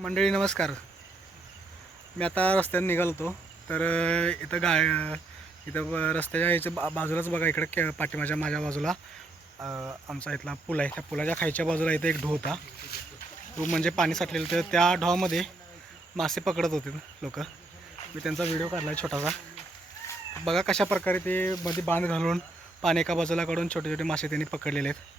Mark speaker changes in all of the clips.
Speaker 1: मंडळी नमस्कार. मी आता रस्त्याने निघालो होतो तर इथं गा इथं रस्त्याच्या ह्याच्या बा बाजूलाच बघा इकडं के पाठीमाच्या माझ्या बाजूला आमचा इथला पूल आहे. त्या पुलाच्या खायच्या बाजूला इथं एक ढो होता. तो म्हणजे पाणी साठलेलं तर त्या ढोमध्ये मासे पकडत होते लोक. मी त्यांचा व्हिडिओ काढला छोटासा. बघा कशा प्रकारे ते मध्ये बांध घालून पाणी एका बाजूला काढून छोटे छोटे मासे त्यांनी पकडलेले आहेत.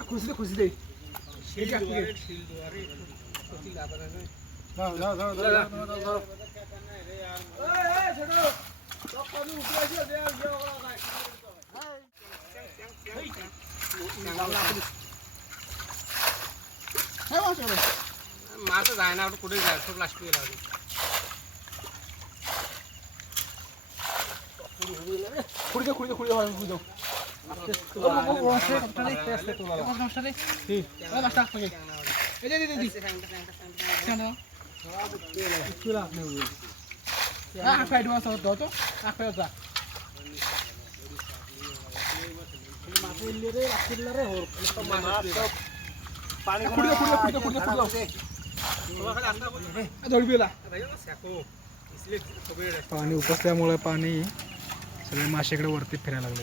Speaker 2: খুশিতে খুশিতে মাছ যায় না কোটে যায়? সব লাস্ট পেয়ে লাগে খুঁড়িতে খুঁড়িতে খুঁড়িয়ে খুঁড়ি দাও
Speaker 1: पाणी उपसल्यामुळे पाणी सगळे मासे इकडे वरती फिरायला लागले.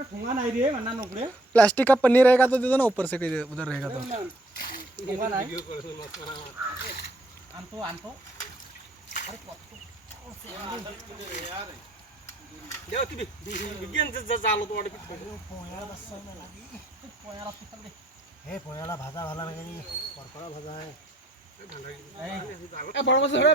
Speaker 2: ठुंगा नाही रे म्हणणार नोकडे
Speaker 1: प्लास्टिक का पनीर रहेगा तो दे दो ना ऊपर से कहीं उधर रहेगा तो?
Speaker 2: ठुंगा नाही. आणतो आणतो.
Speaker 3: हे पोळ्याला भाजा घाला नाही परपळा भाजा आहे.
Speaker 2: बळ मस्त झोडा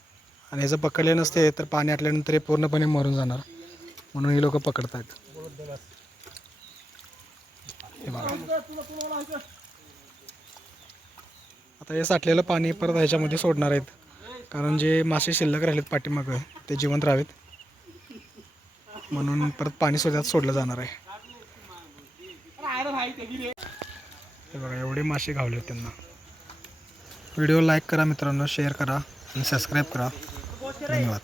Speaker 1: आणि ह्याचं पकडले नसते तर पाणी आटल्यानंतर हे पूर्णपणे मरून जाणार. म्हणून ही लोक पकडत आहेत हे बघा. आता हे साठलेलं पाणी परत ह्याच्यामध्ये सोडणार आहेत. कारण जे मासे शिल्लक राहिलेत पाठीमागं ते जिवंत राहावेत. म्हणून परत पाणी सुद्धा सोडलं जाणार आहे. हे बघा एवढे मासे घावले आहेत त्यांना. व्हिडिओ लाईक करा मित्रांनो शेअर करा आणि सबस्क्राईब करा. Ну вот.